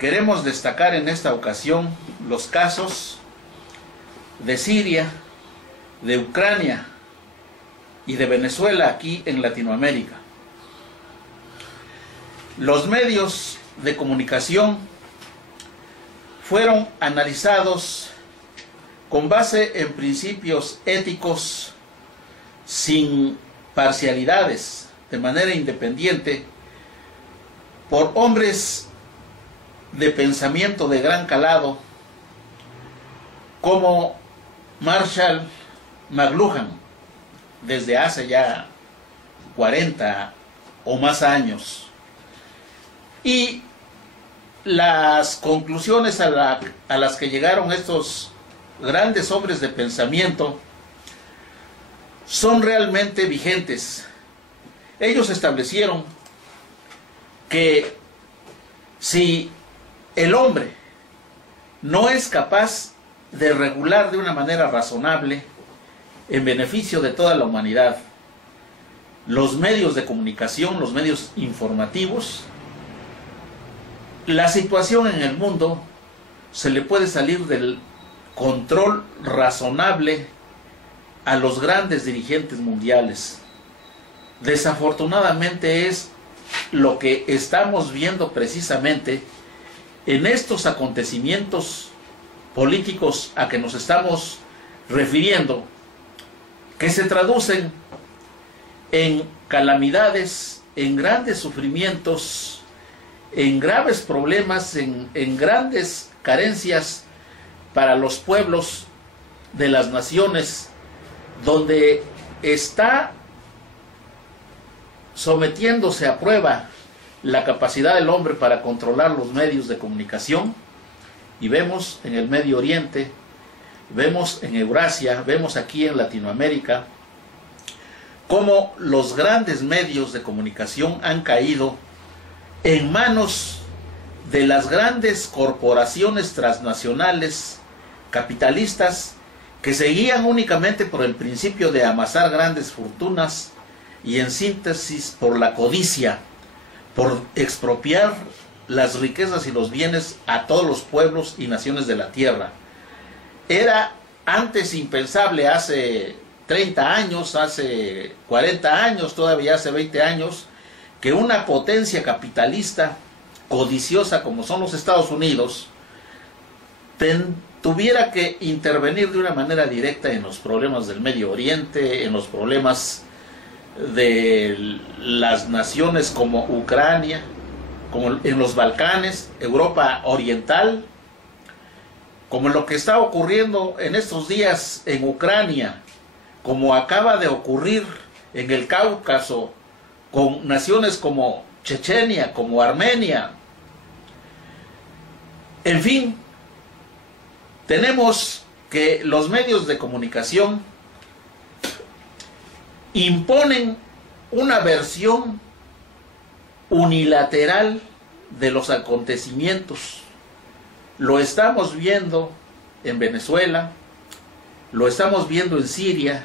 queremos destacar en esta ocasión los casos de Siria, de Ucrania y de Venezuela aquí en Latinoamérica. Los medios de comunicación fueron analizados con base en principios éticos, sin parcialidades, de manera independiente, por hombres de pensamiento de gran calado, como Marshall McLuhan, desde hace ya 40 o más años. Y las conclusiones a las que llegaron estos grandes hombres de pensamiento son realmente vigentes. Ellos establecieron que si el hombre no es capaz de regular de una manera razonable, en beneficio de toda la humanidad, los medios de comunicación, los medios informativos, la situación en el mundo se le puede salir del control razonable a los grandes dirigentes mundiales. Desafortunadamente es lo que estamos viendo precisamente en estos acontecimientos políticos a que nos estamos refiriendo, que se traducen en calamidades, en grandes sufrimientos, en graves problemas, en grandes carencias para los pueblos de las naciones, donde está sometiéndose a prueba la capacidad del hombre para controlar los medios de comunicación. Y vemos en el Medio Oriente, vemos en Eurasia, vemos aquí en Latinoamérica, cómo los grandes medios de comunicación han caído en manos de las grandes corporaciones transnacionales capitalistas, que se guían únicamente por el principio de amasar grandes fortunas y, en síntesis, por la codicia, por expropiar las riquezas y los bienes a todos los pueblos y naciones de la tierra. Era antes impensable, hace 30 años, hace 40 años, todavía hace 20 años, que una potencia capitalista codiciosa como son los Estados Unidos tuviera que intervenir de una manera directa en los problemas del Medio Oriente, en los problemas de las naciones como Ucrania, como en los Balcanes, Europa Oriental, como lo que está ocurriendo en estos días en Ucrania, como acaba de ocurrir en el Cáucaso, con naciones como Chechenia, como Armenia. En fin, tenemos que los medios de comunicación imponen una versión unilateral de los acontecimientos. Lo estamos viendo en Venezuela, lo estamos viendo en Siria,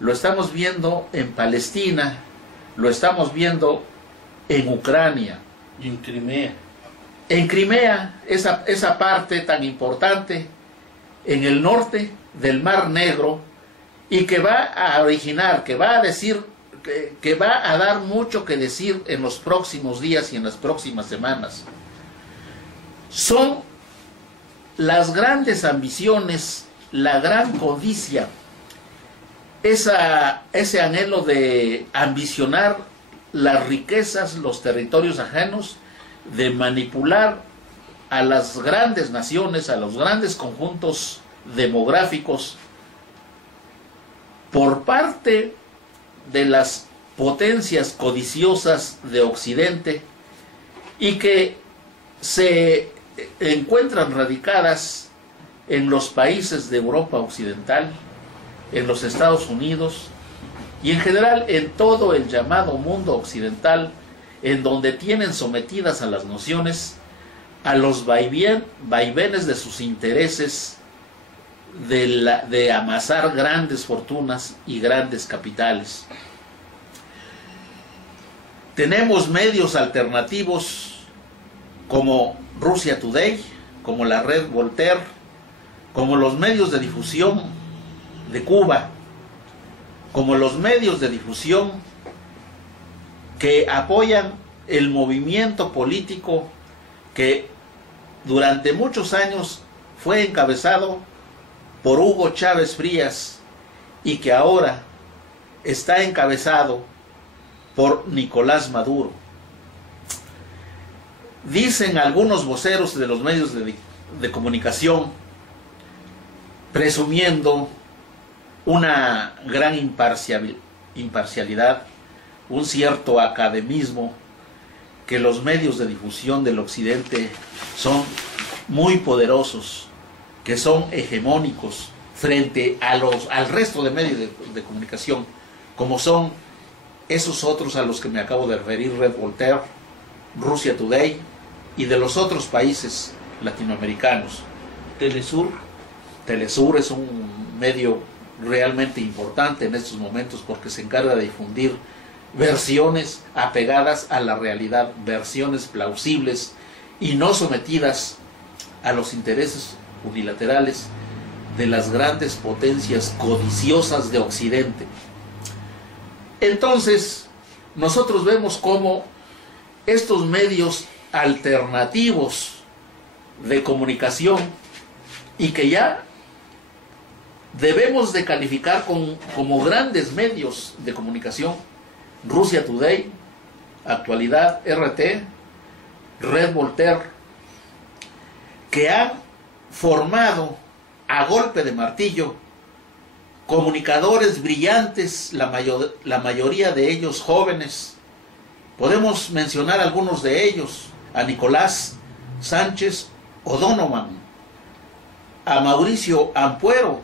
lo estamos viendo en Palestina, lo estamos viendo en Ucrania. Y en Crimea. En Crimea, esa parte tan importante en el norte del Mar Negro, y que va a originar, que va a decir, que va a dar mucho que decir en los próximos días y en las próximas semanas. Son las grandes ambiciones, la gran codicia, ese anhelo de ambicionar las riquezas, los territorios ajenos, de manipular a las grandes naciones, a los grandes conjuntos demográficos, por parte de las potencias codiciosas de Occidente, y que se encuentran radicadas en los países de Europa Occidental, en los Estados Unidos y en general en todo el llamado mundo occidental, en donde tienen sometidas a las naciones a los vaivenes de sus intereses de amasar grandes fortunas y grandes capitales. Tenemos medios alternativos como Russia Today, como la red Voltaire, como los medios de difusión de Cuba, como los medios de difusión que apoyan el movimiento político que durante muchos años fue encabezado por Hugo Chávez Frías y que ahora está encabezado por Nicolás Maduro. Dicen algunos voceros de los medios de comunicación, presumiendo una gran imparcialidad, un cierto academismo, que los medios de difusión del occidente son muy poderosos, que son hegemónicos frente a al resto de medios de comunicación, como son esos otros a los que me acabo de referir, Red Voltaire, Russia Today, y de los otros países latinoamericanos. Telesur es un medio realmente importante en estos momentos porque se encarga de difundir versiones apegadas a la realidad, versiones plausibles y no sometidas a los intereses unilaterales de las grandes potencias codiciosas de Occidente. Entonces, nosotros vemos cómo estos medios alternativos de comunicación y que ya debemos de calificar como grandes medios de comunicación, Russia Today, Actualidad, RT, Red Voltaire, que han formado a golpe de martillo comunicadores brillantes, la mayoría de ellos jóvenes. Podemos mencionar algunos de ellos: a Nicolás Sánchez O'Donovan, a Mauricio Ampuero,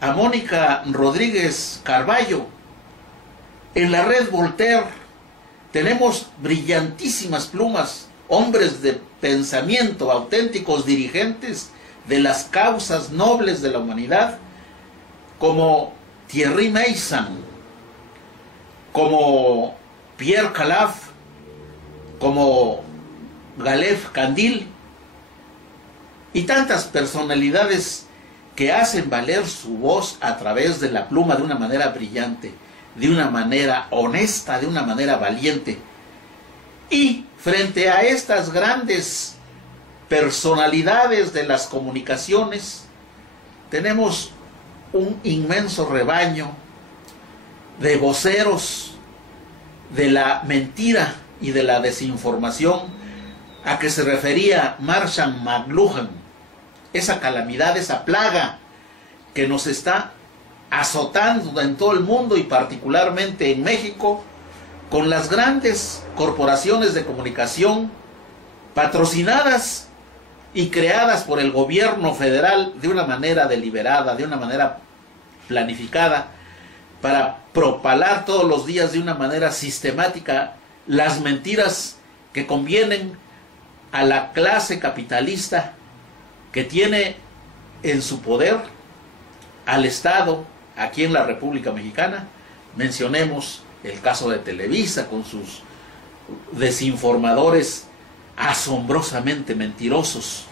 a Mónica Rodríguez Carballo. En la red Voltaire tenemos brillantísimas plumas, hombres de pensamiento, auténticos dirigentes de las causas nobles de la humanidad, como Thierry Meyssan, como Pierre Calaf, como Galef Candil, y tantas personalidades que hacen valer su voz a través de la pluma de una manera brillante, de una manera honesta, de una manera valiente. Y frente a estas grandes personalidades de las comunicaciones, tenemos un inmenso rebaño de voceros de la mentira y de la desinformación a que se refería Marshall McLuhan, esa calamidad, esa plaga que nos está azotando en todo el mundo y particularmente en México, con las grandes corporaciones de comunicación patrocinadas y creadas por el gobierno federal de una manera deliberada, de una manera planificada, para propalar todos los días de una manera sistemática las mentiras que convienen a la clase capitalista que tiene en su poder al Estado aquí en la República Mexicana. Mencionemos el caso de Televisa con sus desinformadores asombrosamente mentirosos,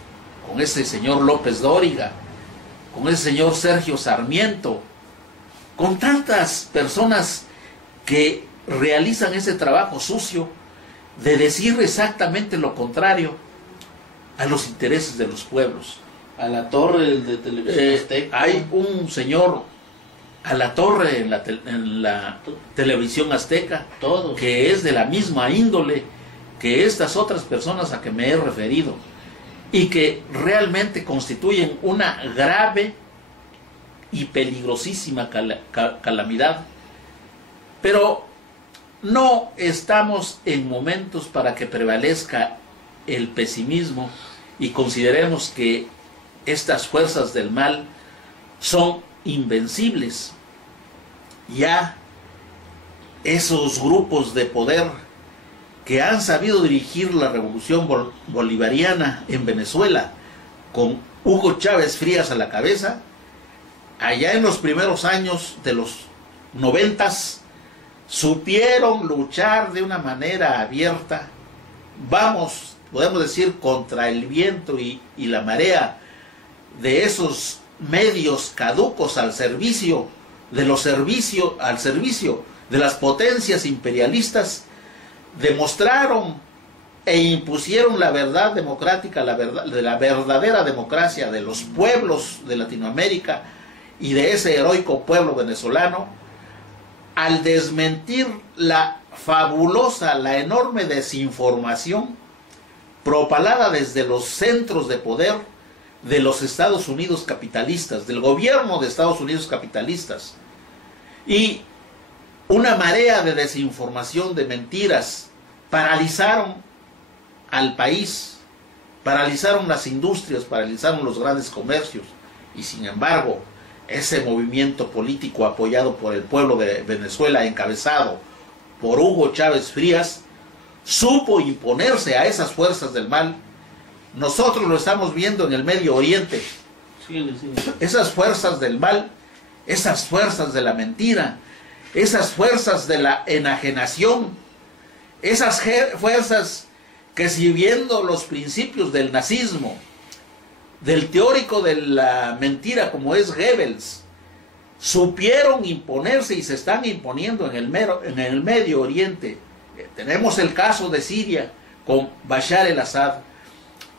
con ese señor López Dóriga, con ese señor Sergio Sarmiento, con tantas personas que realizan ese trabajo sucio de decir exactamente lo contrario a los intereses de los pueblos. A la torre de Televisión Azteca. Hay un señor a la torre en la Televisión Azteca, todos, que es de la misma índole que estas otras personas a que me he referido y que realmente constituyen una grave y peligrosísima calamidad. Pero no estamos en momentos para que prevalezca el pesimismo y consideremos que estas fuerzas del mal son invencibles. Ya esos grupos de poder que han sabido dirigir la revolución bolivariana en Venezuela con Hugo Chávez Frías a la cabeza, allá en los primeros años de los 90s, supieron luchar de una manera abierta. Vamos podemos decir, contra el viento y la marea de esos medios caducos al servicio de las potencias imperialistas, demostraron e impusieron la verdad democrática, la verdadera democracia de los pueblos de Latinoamérica y de ese heroico pueblo venezolano, al desmentir la fabulosa, la enorme desinformación propalada desde los centros de poder de los Estados Unidos capitalistas, del gobierno de Estados Unidos capitalistas, y una marea de desinformación, de mentiras, paralizaron al país, paralizaron las industrias, paralizaron los grandes comercios, y sin embargo, ese movimiento político apoyado por el pueblo de Venezuela, encabezado por Hugo Chávez Frías, supo imponerse a esas fuerzas del mal. Nosotros lo estamos viendo en el Medio Oriente. Esas fuerzas del mal, esas fuerzas de la mentira, esas fuerzas de la enajenación, esas fuerzas que, siguiendo los principios del nazismo, del teórico de la mentira como es Goebbels, supieron imponerse y se están imponiendo en el Medio Oriente. Tenemos el caso de Siria con Bashar el-Assad,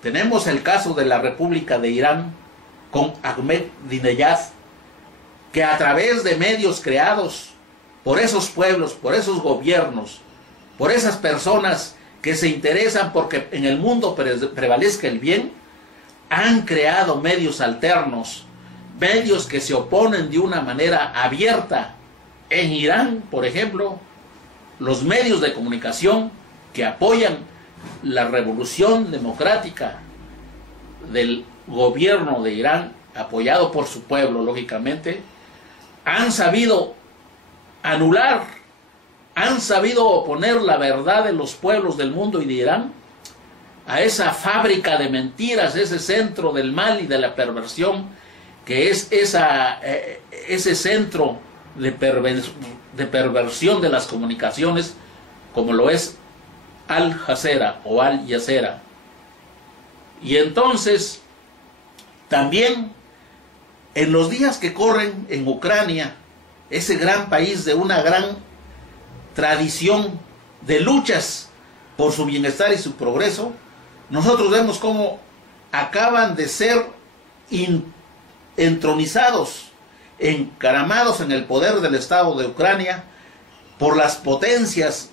tenemos el caso de la República de Irán con Ahmadinejad, que a través de medios creados por esos pueblos, por esos gobiernos, por esas personas que se interesan porque en el mundo prevalezca el bien, han creado medios alternos, medios que se oponen de una manera abierta. En Irán, por ejemplo, los medios de comunicación que apoyan la revolución democrática del gobierno de Irán, apoyado por su pueblo, lógicamente, han sabido anular, han sabido oponer la verdad de los pueblos del mundo y de Irán a esa fábrica de mentiras, ese centro del mal y de la perversión, que es ese centro de perversión de las comunicaciones, como lo es Al Jazeera o Al Jazeera. Y entonces, también en los días que corren en Ucrania, ese gran país de una gran tradición de luchas por su bienestar y su progreso, nosotros vemos cómo acaban de ser entronizados, encaramados en el poder del Estado de Ucrania por las potencias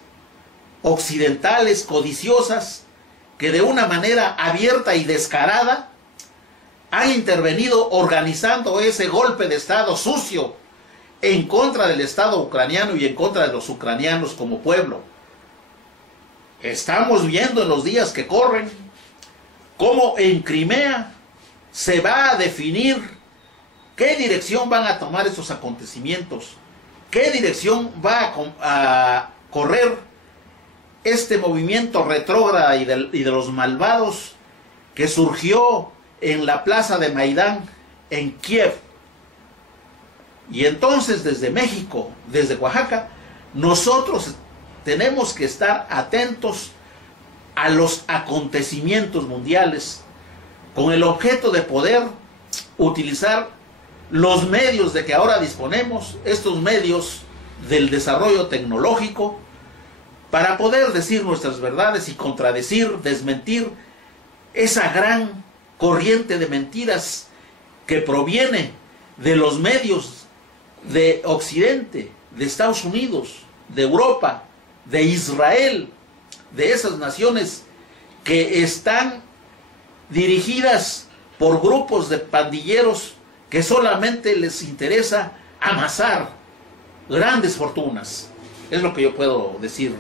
occidentales codiciosas que de una manera abierta y descarada han intervenido organizando ese golpe de Estado sucio en contra del Estado ucraniano y en contra de los ucranianos como pueblo. Estamos viendo en los días que corren cómo en Crimea se va a definir qué dirección van a tomar estos acontecimientos, qué dirección va a correr este movimiento retrógrado y de los malvados que surgió en la plaza de Maidán en Kiev. Y entonces desde México, desde Oaxaca, nosotros tenemos que estar atentos a los acontecimientos mundiales con el objeto de poder utilizar los medios de que ahora disponemos, estos medios del desarrollo tecnológico, para poder decir nuestras verdades y contradecir, desmentir esa gran corriente de mentiras que proviene de los medios de Occidente, de Estados Unidos, de Europa, de Israel, de esas naciones que están dirigidas por grupos de pandilleros que solamente les interesa amasar grandes fortunas. Es lo que yo puedo decir